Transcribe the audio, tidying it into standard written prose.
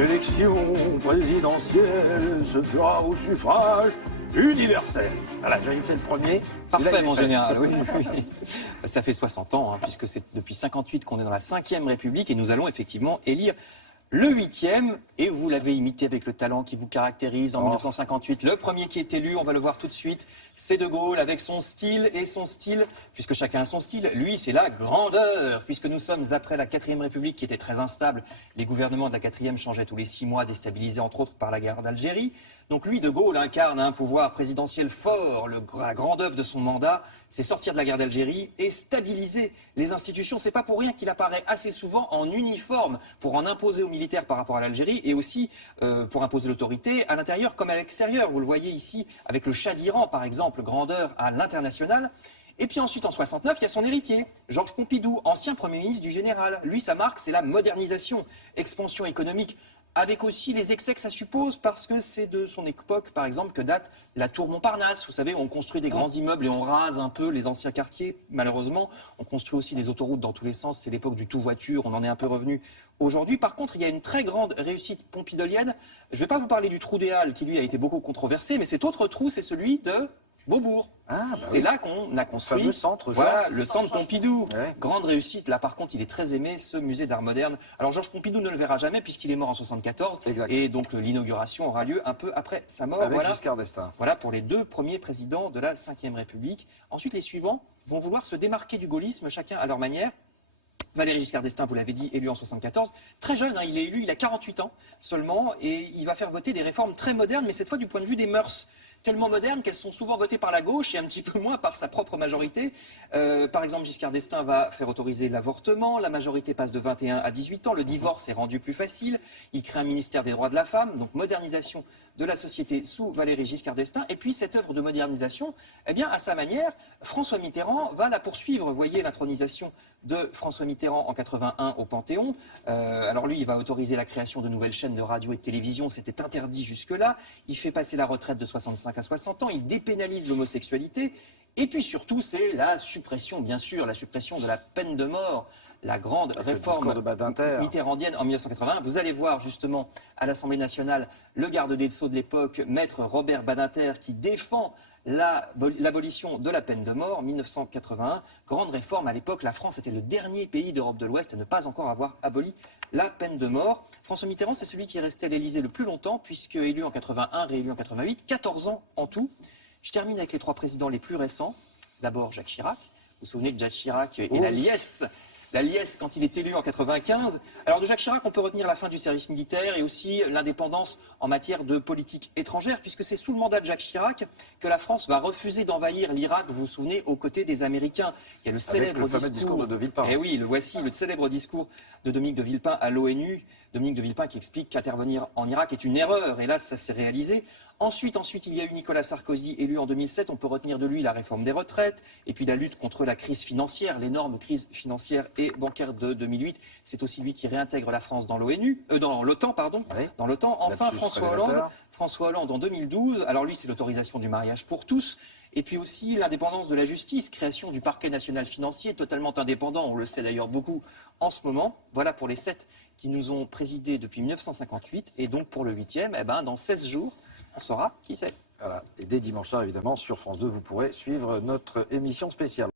L'élection présidentielle se fera au suffrage universel. Voilà, j'avais fait le premier. Parfait, mon général, oui, oui. Ça fait 60 ans, hein, puisque c'est depuis 58 qu'on est dans la 5e République et nous allons effectivement élire le 8e, et vous l'avez imité avec le talent qui vous caractérise en 1958. Le premier qui est élu, on va le voir tout de suite, c'est De Gaulle avec son style, et son style, puisque chacun a son style, lui c'est la grandeur, puisque nous sommes après la 4e République qui était très instable. Les gouvernements de la 4e changeaient tous les 6 mois, déstabilisés entre autres par la guerre d'Algérie. Donc lui, De Gaulle, incarne un pouvoir présidentiel fort. La grande œuvre de son mandat, c'est sortir de la guerre d'Algérie et stabiliser les institutions. C'est pas pour rien qu'il apparaît assez souvent en uniforme pour en imposer aux militaires par rapport à l'Algérie et aussi pour imposer l'autorité à l'intérieur comme à l'extérieur. Vous le voyez ici avec le Shah d'Iran, par exemple, grandeur à l'international. Et puis ensuite, en 69, il y a son héritier, Georges Pompidou, ancien Premier ministre du Général. Lui, sa marque, c'est la modernisation, expansion économique, avec aussi les excès que ça suppose, parce que c'est de son époque, par exemple, que date la tour Montparnasse. Vous savez, on construit des grands immeubles et on rase un peu les anciens quartiers, malheureusement. On construit aussi des autoroutes dans tous les sens. C'est l'époque du tout-voiture, on en est un peu revenu aujourd'hui. Par contre, il y a une très grande réussite pompidolienne. Je ne vais pas vous parler du trou des Halles, qui lui a été beaucoup controversé, mais cet autre trou, c'est celui de Beaubourg. C'est là qu'on a construit le centre, le centre Pompidou. Ouais. Grande réussite. Là, par contre, il est très aimé, ce musée d'art moderne. Alors, Georges Pompidou ne le verra jamais puisqu'il est mort en 74. Exact. Et donc, l'inauguration aura lieu un peu après sa mort. Avec Giscard d'Estaing. Voilà pour les 2 premiers présidents de la 5e République. Ensuite, les suivants vont vouloir se démarquer du gaullisme, chacun à leur manière. Valéry Giscard d'Estaing, vous l'avez dit, élu en 74. Très jeune, hein, il est élu, il a 48 ans seulement. Et il va faire voter des réformes très modernes, mais cette fois du point de vue des mœurs. Tellement modernes qu'elles sont souvent votées par la gauche et un petit peu moins par sa propre majorité. Par exemple, Giscard d'Estaing va faire autoriser l'avortement, la majorité passe de 21 à 18 ans, le divorce est rendu plus facile, il crée un ministère des droits de la femme, donc modernisation de la société sous Valéry Giscard d'Estaing. Et puis cette œuvre de modernisation, eh bien, à sa manière, François Mitterrand va la poursuivre. Vous voyez l'intronisation de François Mitterrand en 81 au Panthéon. Alors lui, il va autoriser la création de nouvelles chaînes de radio et de télévision, c'était interdit jusque-là. Il fait passer la retraite de 65 à 60 ans, il dépénalise l'homosexualité. Et puis surtout, c'est la suppression, bien sûr, la suppression de la peine de mort. La grande réforme mitterrandienne en 1981. Vous allez voir justement à l'Assemblée nationale le garde des Sceaux de l'époque, maître Robert Badinter, qui défend l'abolition de la peine de mort, 1981. Grande réforme à l'époque, la France était le dernier pays d'Europe de l'Ouest à ne pas encore avoir aboli la peine de mort. François Mitterrand, c'est celui qui est resté à l'Élysée le plus longtemps, puisque élu en 81, réélu en 88, 14 ans en tout. Je termine avec les 3 présidents les plus récents. D'abord Jacques Chirac. Vous vous souvenez de Jacques Chirac et la liesse. La liesse quand il est élu en 95. Alors de Jacques Chirac, on peut retenir la fin du service militaire et aussi l'indépendance en matière de politique étrangère, puisque c'est sous le mandat de Jacques Chirac que la France va refuser d'envahir l'Irak, vous vous souvenez, aux côtés des Américains. Il y a le célèbre discours de Villepin. Eh oui, voici le célèbre discours de Dominique de Villepin à l'ONU. Dominique de Villepin qui explique qu'intervenir en Irak est une erreur. Et là, ça s'est réalisé. Ensuite, il y a eu Nicolas Sarkozy, élu en 2007. On peut retenir de lui la réforme des retraites et puis la lutte contre la crise financière, l'énorme crise financière et bancaire de 2008. C'est aussi lui qui réintègre la France dans l'OTAN, pardon. Oui. Dans l'OTAN. Enfin, François Hollande en 2012. Alors lui, c'est l'autorisation du mariage pour tous. Et puis aussi l'indépendance de la justice, création du parquet national financier, totalement indépendant, on le sait d'ailleurs beaucoup en ce moment. Voilà pour les 7 qui nous ont présidé depuis 1958. Et donc pour le 8e, eh ben, dans 16 jours, on saura qui c'est. Voilà. Et dès dimanche soir, évidemment, sur France 2, vous pourrez suivre notre émission spéciale.